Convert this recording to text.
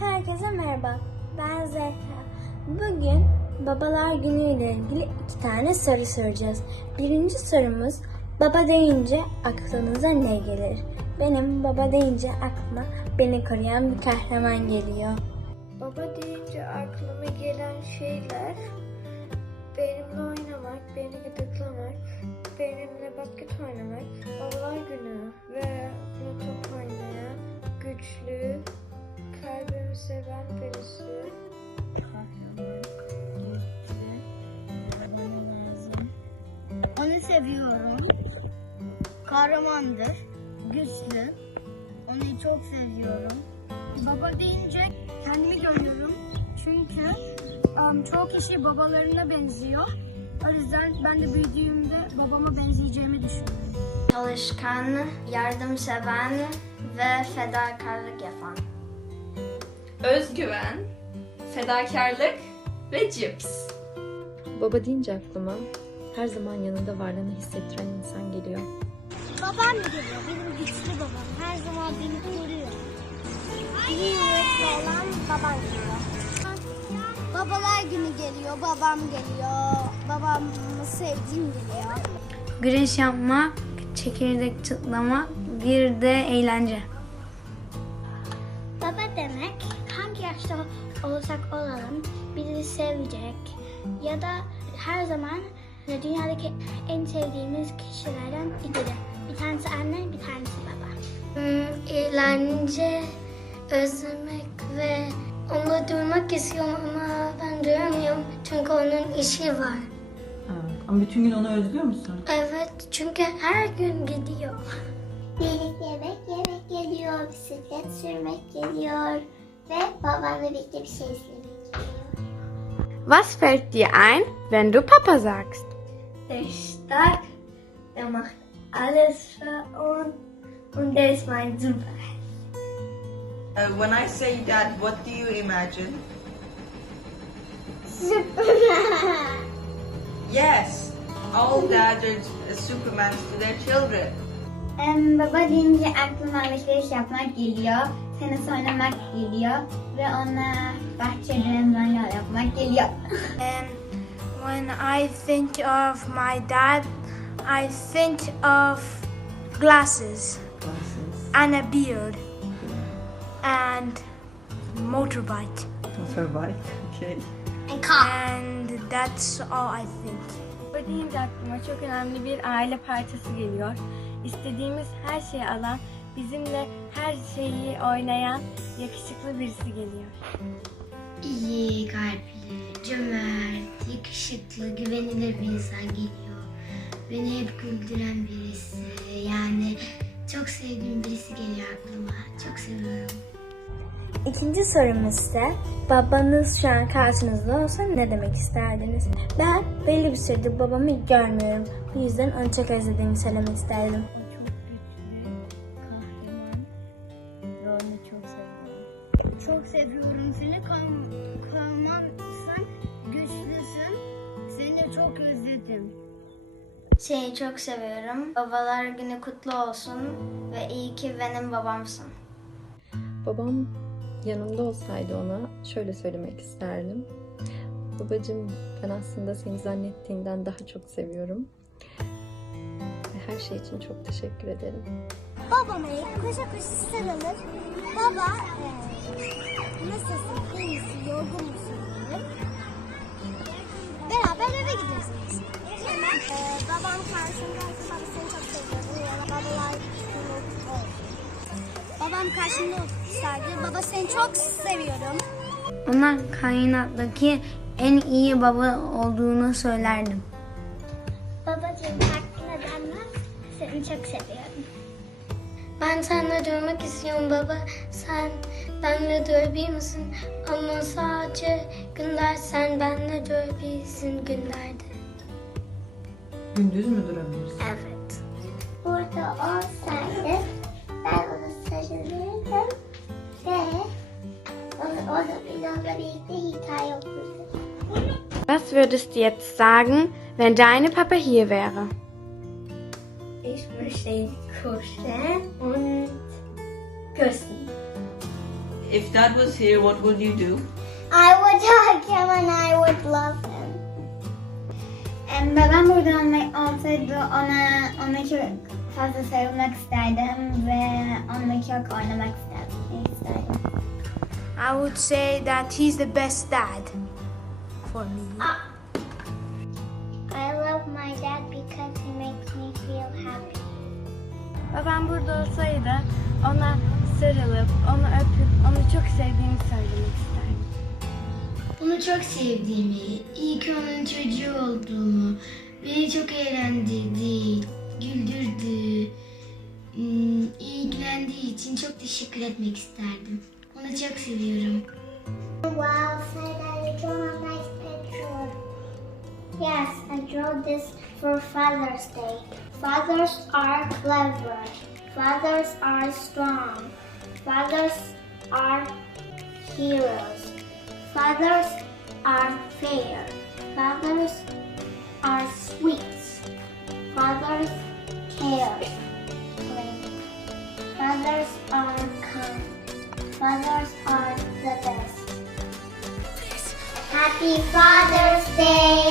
Herkese merhaba. Ben Zehra. Bugün babalar günü ile ilgili iki tane soru soracağız. Birinci sorumuz baba deyince aklınıza ne gelir? Benim baba deyince aklıma beni koruyan bir kahraman geliyor. Baba deyince aklıma gelen şeyler benimle oynamak, beni gıdıklamak, benimle basket oynamak, babalar günü ve seviyorum. Kahramandır. Güçlü. Onu çok seviyorum. Baba deyince kendimi görüyorum. Çünkü um, çoğu kişi babalarına benziyor. O yüzden ben de büyüdüğümde babama benzeyeceğimi düşünüyorum. Çalışkan, yardımseven ve fedakarlık yapan. özgüven, fedakarlık ve cips. Baba deyince aklıma her zaman yanında varlığını hissettiren insan geliyor. Babam geliyor. Benim güçlü babam. Her zaman beni koruyor. İyi yürekli olan babam geliyor. Babalar günü geliyor. Babam geliyor. Babamı sevdiğim geliyor. Güreş yapmak, çekirdek çıtlamak, bir de eğlence. Baba demek hangi yaşta olursak olalım bizi sevecek ya da her zaman dünyadaki en sevdiğimiz kişilerden biri. Bir tanesi anne, bir tanesi baba. Hmm, eğlence, özlemek ve onunla durmak istiyorum ama ben duramıyorum çünkü onun işi var. Ha, Ama bütün gün onu özlüyor musun? Evet çünkü her gün gidiyor. Birlikte yemek yemek geliyor, bisiklet sürmek geliyor ve babamla birlikte bir şey izlemek geliyor. Was fällt dir ein, wenn du Papa sagst? Der ist stark, der macht alles für uns und der ist mein Super. Uh, when I say that, what do you imagine? Yes, all dads are Supermans to their children. baba deyince aklıma alışveriş yapmak geliyor, tenis oynamak geliyor ve ona bahçede mangal yapmak geliyor. And when I think of my dad, I think of glasses and a beard and motorbike. Motorbike, okay. And that's all I think. Baba deyince aklıma çok önemli bir aile parçası geliyor. İstediğimiz her şeyi alan, bizimle her şeyi oynayan yakışıklı birisi geliyor. İyi kalpli, cömert, yakışıklı, güvenilir bir insan geliyor. Beni hep güldüren birisi. Yani çok sevdiğim birisi geliyor aklıma. Çok seviyorum. İkinci sorumuz ise babanız şu an karşınızda olsa ne demek isterdiniz? Ben belli bir süredir babamı görmüyorum. Bu yüzden onu çok özlediğimi söylemek isterdim. O çok güçlü, kahraman ve onu çok seviyorum. Çok seviyorum seni. Kah- Kahramansın, güçlüsün. Seni çok özledim. Seni çok seviyorum. Babalar günü kutlu olsun ve iyi ki benim babamsın. Babam yanımda olsaydı ona şöyle söylemek isterdim. Babacığım ben aslında seni zannettiğinden daha çok seviyorum. Ve her şey için çok teşekkür ederim. Babama koşa koşa sarılır. Baba eee, nasılsın, iyi misin, yorgun musun diyor. Beraber eve gidersiniz. Hemen eee, babam karşımdaysa baba seni çok seviyorum babalar. Babam karşımda olsaydı baba seni çok seviyorum. Ona kainattaki en iyi baba olduğunu söylerdim. Babacığım hakkını denmez. Seni çok seviyorum. Ben seninle durmak istiyorum baba. Sen benimle durabilir misin? Ama sadece günler sen benimle durabilirsin günlerde. Gündüz mü durabilirsin? Evet. Burada olsaydı ben onu sarılırdım ve onu, onu onunla birlikte hikaye okurdum. Was würdest du jetzt sagen, wenn deine Papa hier wäre? Ich möchte ihn kuscheln und küssen. if Dad was here, what would you do? I would hug him and I would love him. And Babam burada olsaydı ona, ona çok fazla sarılmak isterdim ve onunla çok oynamak isterdim. I would say that he's the best dad for me. I Babam burada olsaydı ona sarılıp, onu öpüp, onu çok sevdiğimi söylemek isterdim. Onu çok sevdiğimi, iyi ki onun çocuğu olduğumu, beni çok eğlendirdi, güldürdü, hmm, ilgilendiği için çok teşekkür etmek isterdim. Onu çok seviyorum. Wow, you drew a nice picture. Yes, I drew this for Father's Day. Fathers are clever. Fathers are strong. Fathers are heroes. Fathers are fair. Fathers are sweet. Fathers care. Fathers are kind. Fathers are the best. Happy Father's Day!